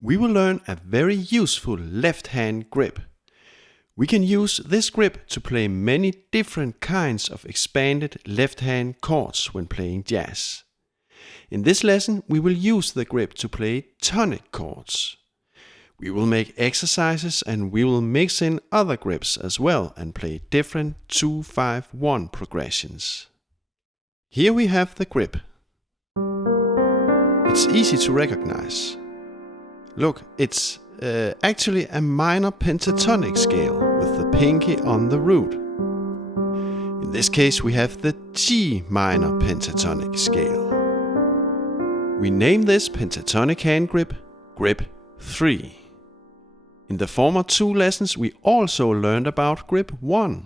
We will learn a very useful left-hand grip. We can use this grip to play many different kinds of expanded left-hand chords when playing jazz. In this lesson, we will use the grip to play tonic chords. We will make exercises and we will mix in other grips as well and play different 2-5-1 progressions. Here we have the grip. It's easy to recognize. Look, it's actually a minor pentatonic scale with the pinky on the root. In this case we have the G minor pentatonic scale. We name this pentatonic hand grip Grip 3. In the former two lessons we also learned about Grip 1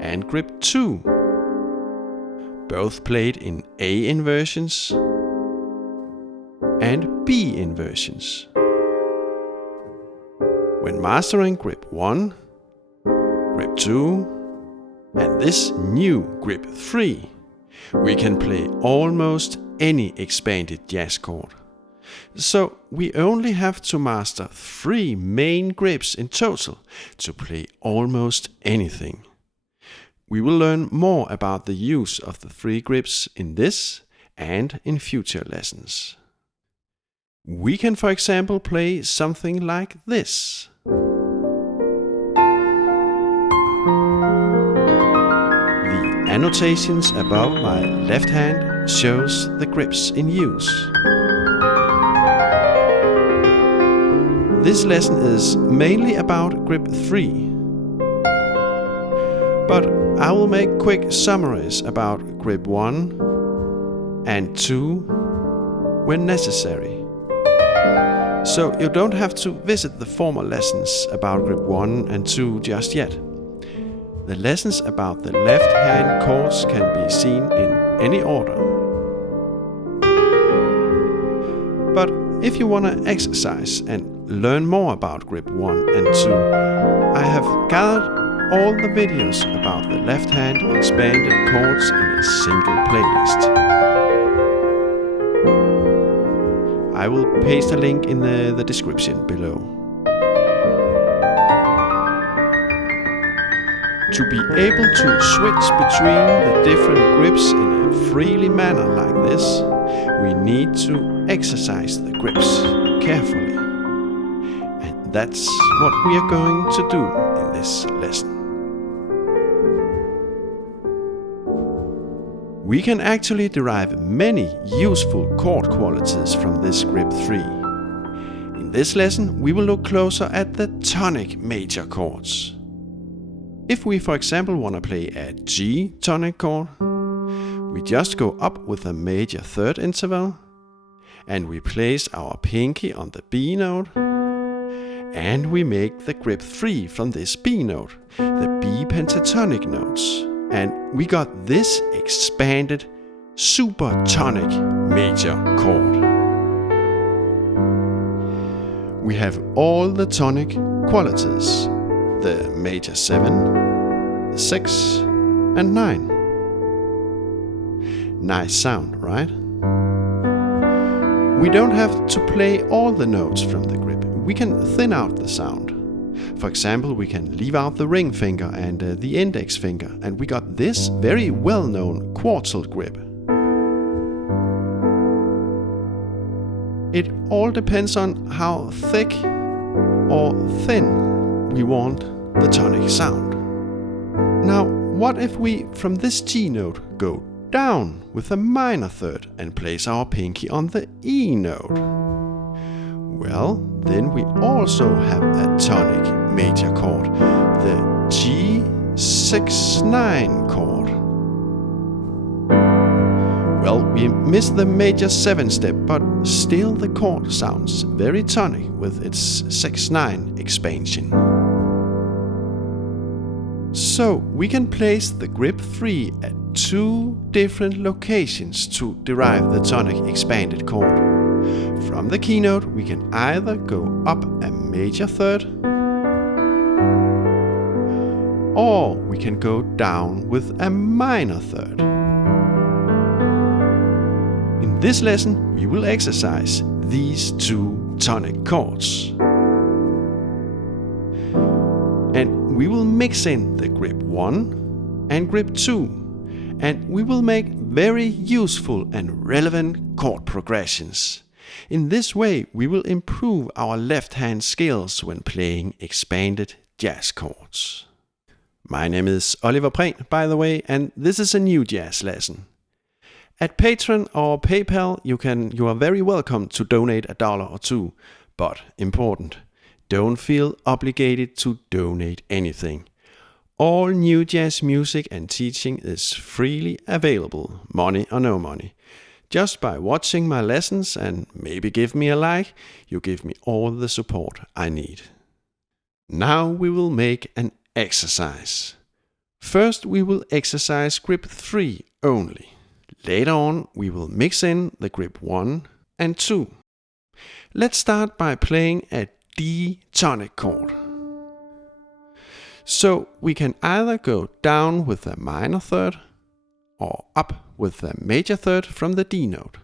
and Grip 2. Both played in A inversions and B inversions. When mastering Grip 1, Grip 2 and this new Grip 3, we can play almost any expanded jazz chord. So we only have to master 3 main grips in total to play almost anything. We will learn more about the use of the 3 grips in this and in future lessons. We can, for example, play something like this. The annotations above my left hand shows the grips in use. This lesson is mainly about Grip 3, but I will make quick summaries about Grip 1 and 2 when necessary. So you don't have to visit the former lessons about Grip 1 and 2 just yet. The lessons about the left hand chords can be seen in any order. But if you want to exercise and learn more about Grip 1 and 2, I have gathered all the videos about the left hand expanded chords in a single playlist. I will paste a link in the description below. To be able to switch between the different grips in a freely manner like this, we need to exercise the grips carefully. And that's what we are going to do in this lesson. We can actually derive many useful chord qualities from this Grip 3. In this lesson, we will look closer at the tonic major chords. If we, for example, want to play a G tonic chord, we just go up with a major third interval, and we place our pinky on the B note, and we make the Grip 3 from this B note, the B pentatonic notes. And we got this expanded supertonic major chord. We have all the tonic qualities, the major 7, the 6 and 9. Nice sound, right? We don't have to play all the notes from the grip. We can thin out the sound. For example, we can leave out the ring finger and the index finger, and we got this very well-known quartal grip. It all depends on how thick or thin we want the tonic sound. Now, what if we, from this G note, go down with a minor third and place our pinky on the E note? Well, then we also have a tonic major chord, the G6-9 chord. Well, we missed the major 7 step, but still the chord sounds very tonic with its 6-9 expansion. So we can place the Grip 3 at 2 different locations to derive the tonic expanded chord. From the keynote, we can either go up a major third, or we can go down with a minor third. In this lesson, we will exercise these 2 tonic chords. And we will mix in the grip 1 and grip 2, and we will make very useful and relevant chord progressions. In this way, we will improve our left hand skills when playing expanded jazz chords. My name is Oliver Prehn, by the way, and this is a new jazz lesson. At Patreon or PayPal, you are very welcome to donate $1 or $2, but important, don't feel obligated to donate anything. All new jazz music and teaching is freely available, money or no money. Just by watching my lessons and maybe give me a like, you give me all the support I need. Now we will make an exercise. First we will exercise grip 3 only. Later on we will mix in the grip 1 and 2. Let's start by playing a D tonic chord. So we can either go down with a minor third or up with a major third from the D note.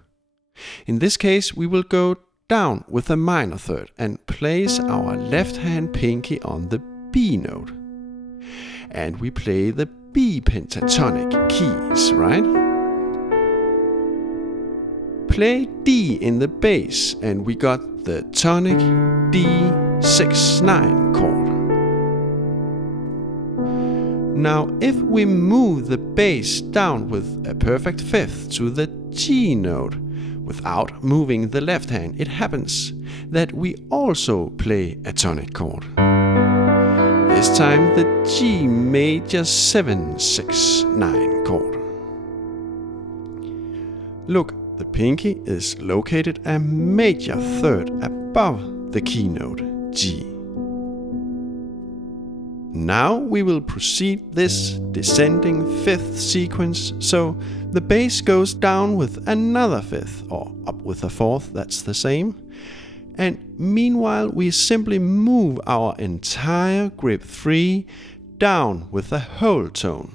In this case we will go down with a minor third and place our left hand pinky on the B note. And we play the B pentatonic keys, right? Play D in the bass and we got the tonic D6-9 chord. Now if we move the bass down with a perfect fifth to the G note without moving the left hand, it happens that we also play a tonic chord. This time the G major 7-6-9 chord. Look, the pinky is located a major third above the keynote G. Now we will proceed this descending fifth sequence, so the bass goes down with another fifth, or up with a fourth, that's the same. And meanwhile we simply move our entire grip 3 down with a whole tone.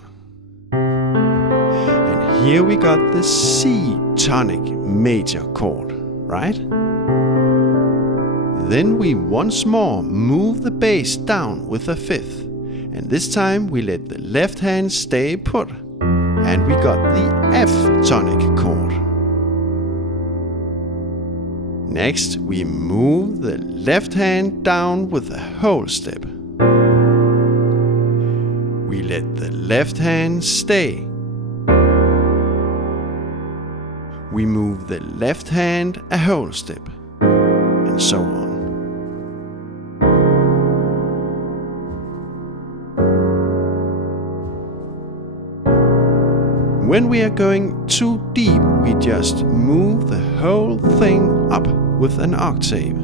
And here we got the C tonic major chord, right? Then we once more move the bass down with a fifth, and this time we let the left hand stay put, and we got the F tonic chord. Next we move the left hand down with a whole step. We let the left hand stay. We move the left hand a whole step, and so on. When we are going too deep, we just move the whole thing up with an octave.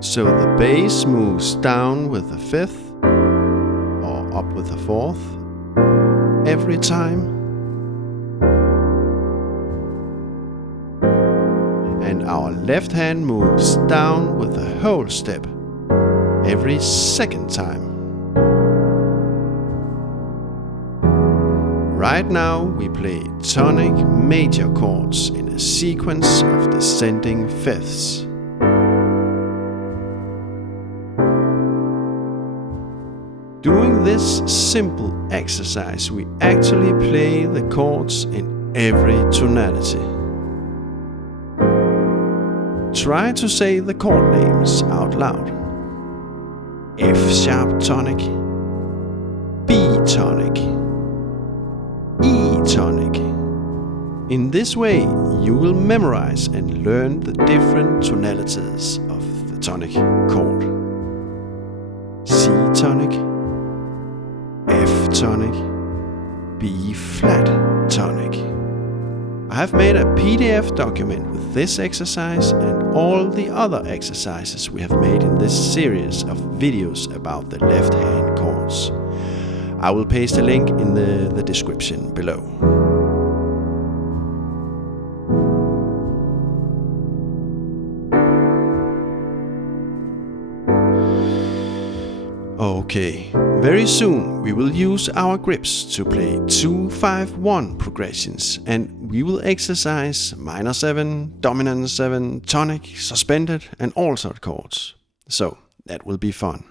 So the bass moves down with a fifth or up with a fourth every time. And our left hand moves down with a whole step every second time. Right now we play tonic major chords in a sequence of descending fifths. Doing this simple exercise, we actually play the chords in every tonality. Try to say the chord names out loud. F sharp tonic, B tonic, E tonic. In this way, you will memorize and learn the different tonalities of the tonic chord. C tonic, F tonic, B flat tonic. I have made a PDF document with this exercise and all the other exercises we have made in this series of videos about the left hand chords. I will paste a link in the description below. Okay, very soon we will use our grips to play 2-5-1 progressions, and we will exercise minor 7, dominant 7, tonic, suspended and altered chords. So that will be fun.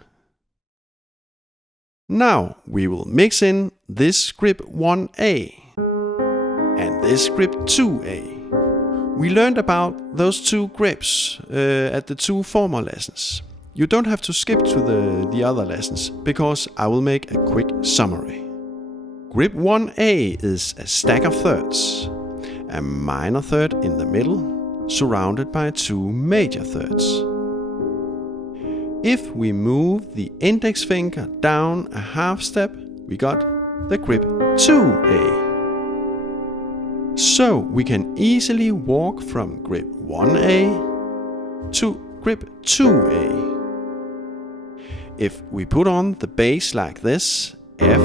Now we will mix in this grip 1A and this grip 2A. We learned about those two grips at the two former lessons. You don't have to skip to the other lessons, because I will make a quick summary. Grip 1A is a stack of thirds, a minor third in the middle, surrounded by two major thirds. If we move the index finger down a half step, we got the grip 2A. So we can easily walk from grip 1A to grip 2A. If we put on the bass like this, F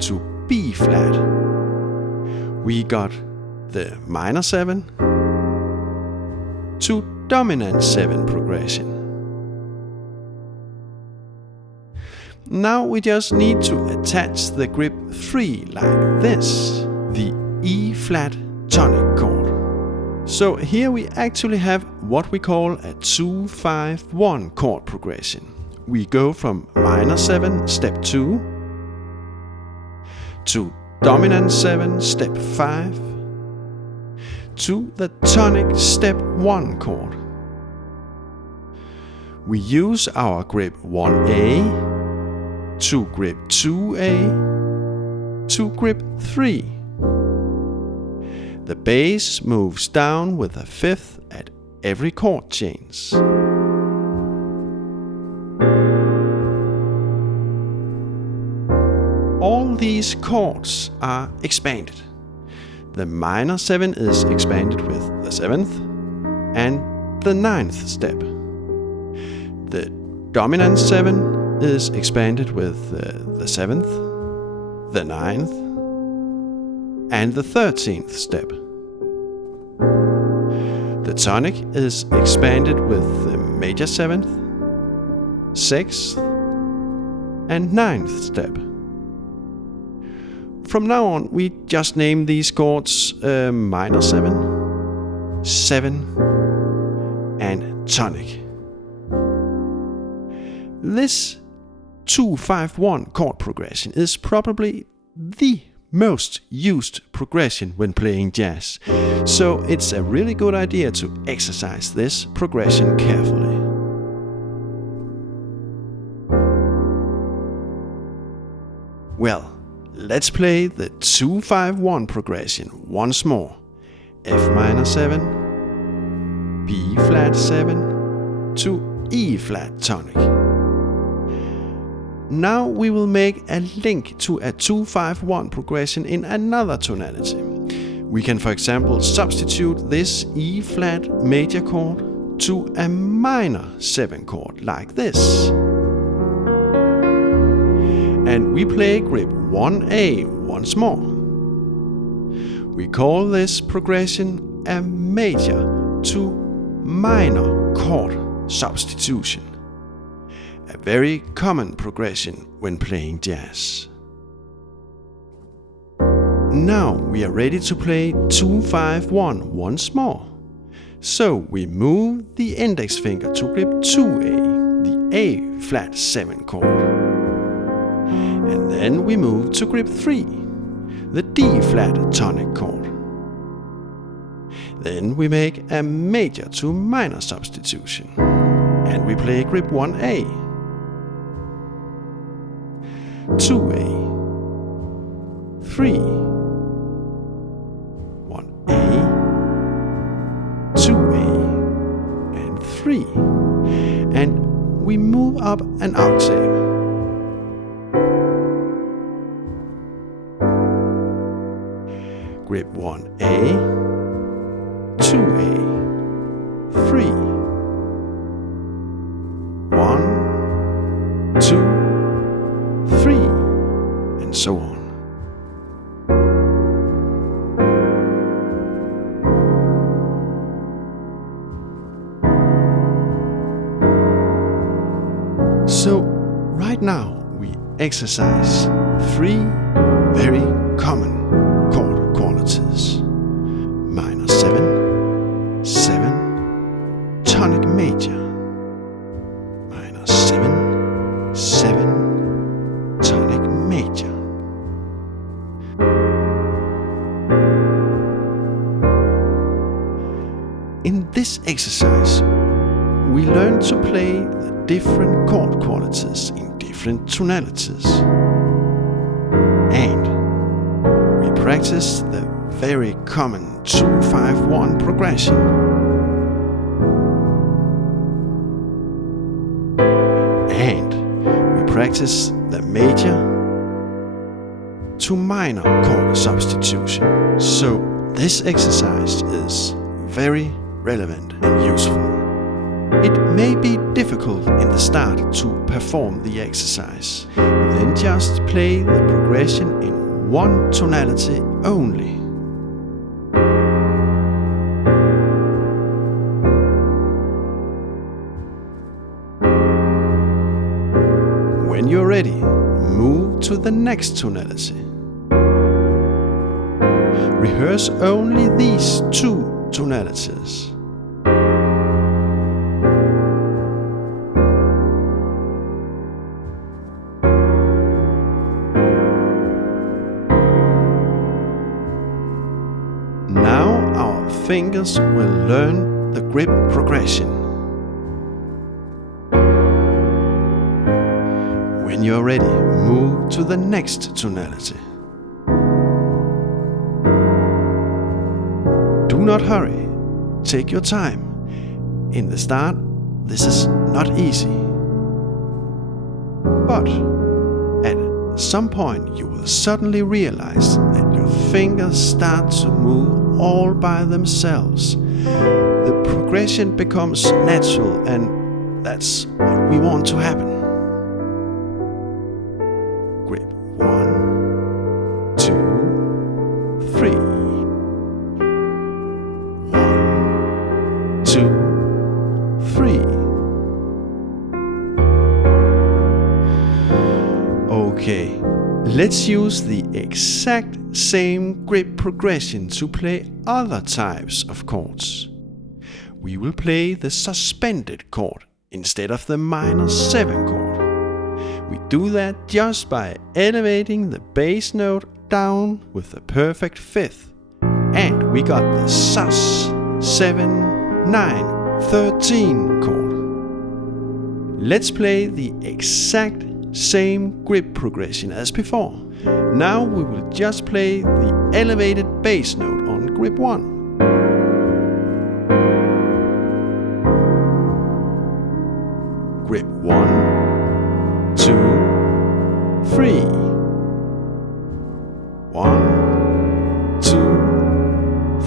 to B flat, we got the minor 7 to dominant 7 progression. Now we just need to attach the grip 3 like this, the E flat tonic chord. So here we actually have what we call a 2-5-1 chord progression. We go from minor 7 step 2 to dominant 7 step 5 to the tonic step 1 chord. We use our grip 1A to grip 2A to grip 3. The bass moves down with a fifth at every chord change. All these chords are expanded. The minor 7 is expanded with the 7th and the 9th step. The dominant 7 is expanded with the 7th, the 9th, and the 13th step. The tonic is expanded with the major 7th, 6th, and 9th step. From now on, we just name these chords minor 7, 7, and tonic. This 2-5-1 chord progression is probably the most used progression when playing jazz, so it's a really good idea to exercise this progression carefully. Well, let's play the 2-5-1 progression once more. F minor 7, B flat 7 to E flat tonic. Now we will make a link to a 2-5-1 progression in another tonality. We can, for example, substitute this E flat major chord to a minor 7 chord like this. And we play grip 1A once more. We call this progression a major to minor chord substitution. A very common progression when playing jazz. Now we are ready to play 2-5-1 once more. So we move the index finger to grip 2A, the A flat 7 chord. And then we move to grip 3, the D flat tonic chord. Then we make a major to minor substitution. And we play grip 1A, 2A, 3, 1A, 2A, and 3. And we move up an octave. Grip 1A, 2A, 3, 1, 2, 3, and so on. So right right now we exercise 3 very common chord qualities. Minor 7, 7, tonic major. Minor 7, 7, tonic major. In this exercise, we learn to play the different chord qualities in different tonalities. And we practice the very common 2-5-1 progression. And we practice the major to minor chord substitution. So this exercise is very relevant and useful. It may be difficult in the start to perform the exercise. Then just play the progression in one tonality only. When you're ready, move to the next tonality. Rehearse only these 2 tonalities. Now our fingers will learn the grip progression. When you're ready, move to the next tonality. Do not hurry. Take your time. In the start, this is not easy. But at some point you will suddenly realize that your fingers start to move all by themselves. The progression becomes natural, and that's what we want to happen. Grip 1, 2, 3. 1, 2, 3. Okay, let's use the exact same grip progression to play other types of chords. We will play the suspended chord instead of the minor 7 chord. We do that just by elevating the bass note down with the perfect fifth. And we got the sus 7, 9, 13 chord. Let's play the exact same grip progression as before. Now we will just play the elevated bass note on grip 1. Grip 1, 2, 3. 1, 2,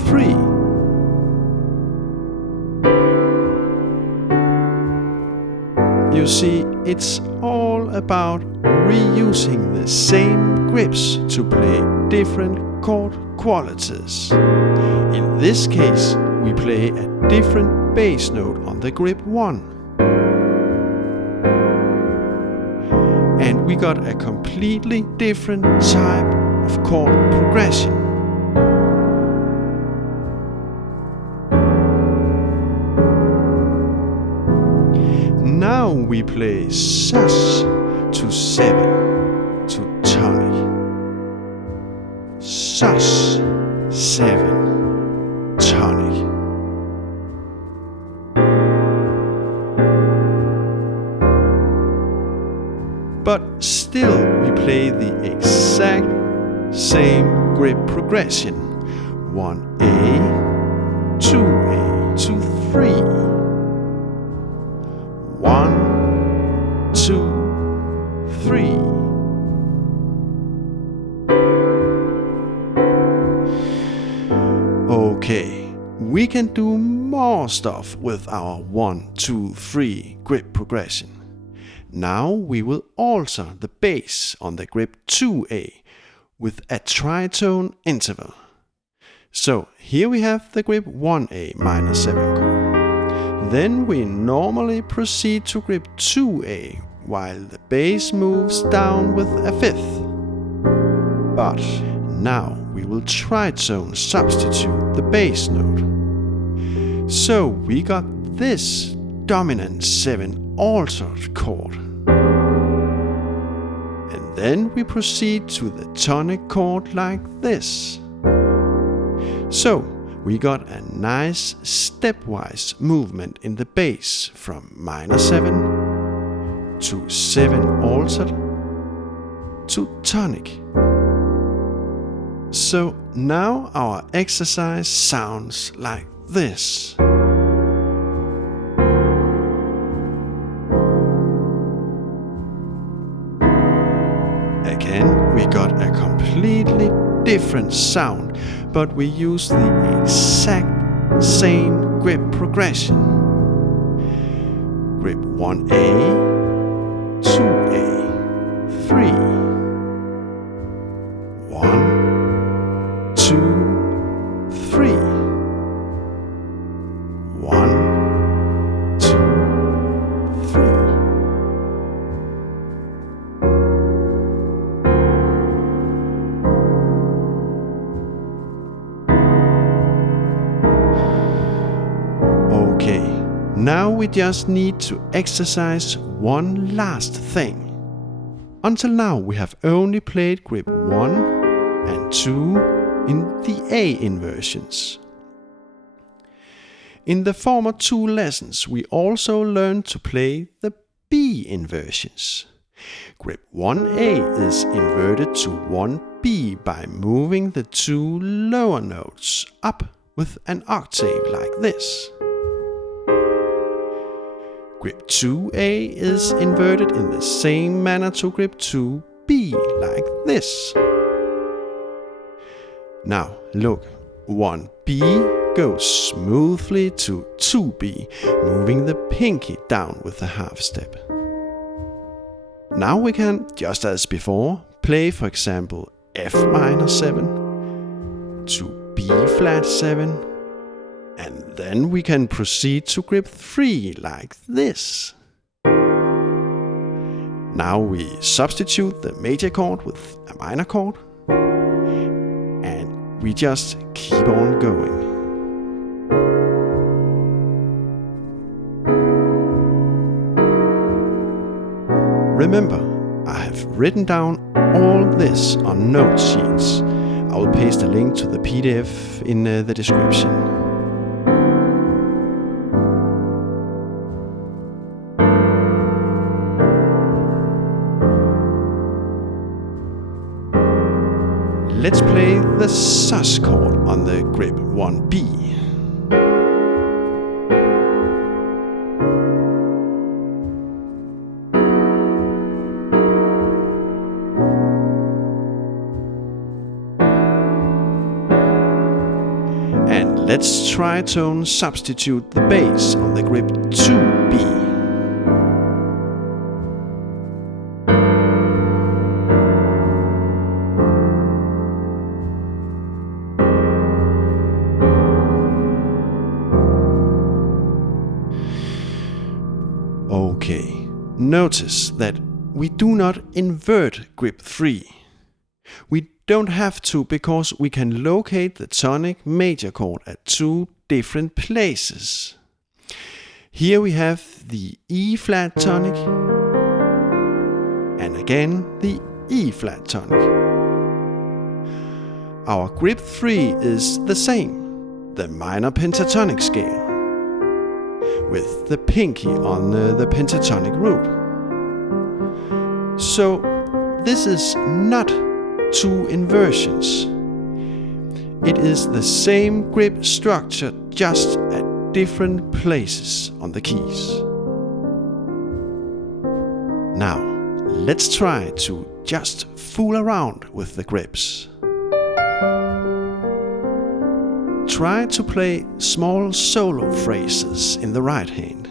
3. You see, it's all about reusing the same grips to play different chord qualities. In this case, we play a different bass note on the grip 1. And we got a completely different type of chord progression. Now we play sus to 7 to tonic. Sus 7 tonic. But still we play the exact same grip progression. 1A, 2A, 2, 3. 1, 2, 3. Okay, we can do more stuff with our 1, 2, 3 grip progression. Now we will alter the bass on the grip 2A with a tritone interval. So here we have the grip 1A minor 7 chord. Then we normally proceed to grip 2A while the bass moves down with a fifth. But now we will tritone substitute the bass note. So we got this dominant 7 altered chord. And then we proceed to the tonic chord like this. So we got a nice stepwise movement in the bass from minor 7 to 7 altered to tonic. So now our exercise sounds like this. Again, we got a completely different sound, but we use the exact same grip progression. Grip 1A, 2A, 3. 1, 2, 3. 1, 2, 3. Okay, now we just need to exercise one last thing. Until now we have only played grip 1 and 2 in the A inversions. In the former 2 lessons we also learned to play the B inversions. Grip 1A is inverted to 1B by moving the 2 lower notes up with an octave like this. Grip 2A is inverted in the same manner to grip 2B like this. Now look, 1B goes smoothly to 2B, moving the pinky down with the half step. Now we can, just as before, play for example F minor 7 to B flat 7, and then we can proceed to grip 3 like this. Now we substitute the major chord with a minor chord, and we just keep on going. Remember, I have written down all this on note sheets. I will paste a link to the PDF in the description. Let's play the sus chord on the grip 1B. And let's tritone substitute the bass on the grip 2B. Okay, notice that we do not invert grip 3. We don't have to because we can locate the tonic major chord at 2 different places. Here we have the E flat tonic and again the E flat tonic. Our grip 3 is the same, the minor pentatonic scale, with the pinky on the pentatonic root. So this is not 2 inversions. It is the same grip structure, just at different places on the keys. Now let's try to just fool around with the grips. Try to play small solo phrases in the right hand.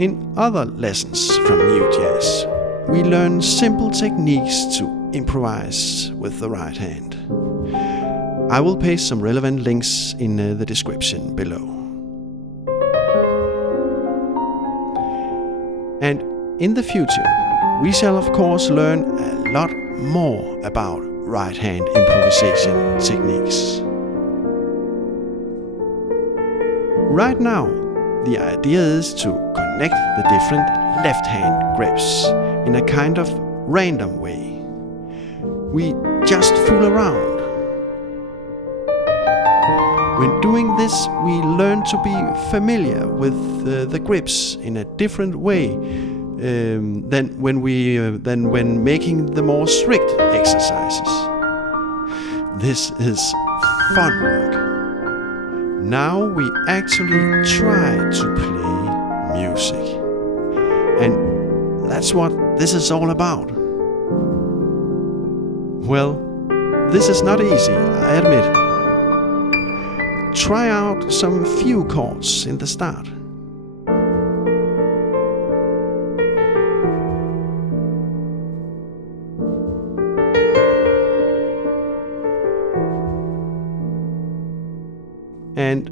In other lessons from New Jazz, we learn simple techniques to improvise with the right hand. I will paste some relevant links in the description below. And in the future, we shall of course learn a lot more about right-hand improvisation techniques. Right now, the idea is to connect the different left-hand grips in a kind of random way. We just fool around. When doing this, we learn to be familiar with the grips in a different way than when making the more strict exercises. This is fun work. Now we actually try to play music. And that's what this is all about. Well, this is not easy, I admit. Try out some few chords in the start. And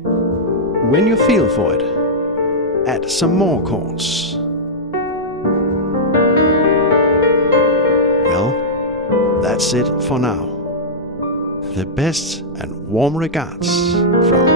when you feel for it, add some more chords. Well, that's it for now. The best and warm regards from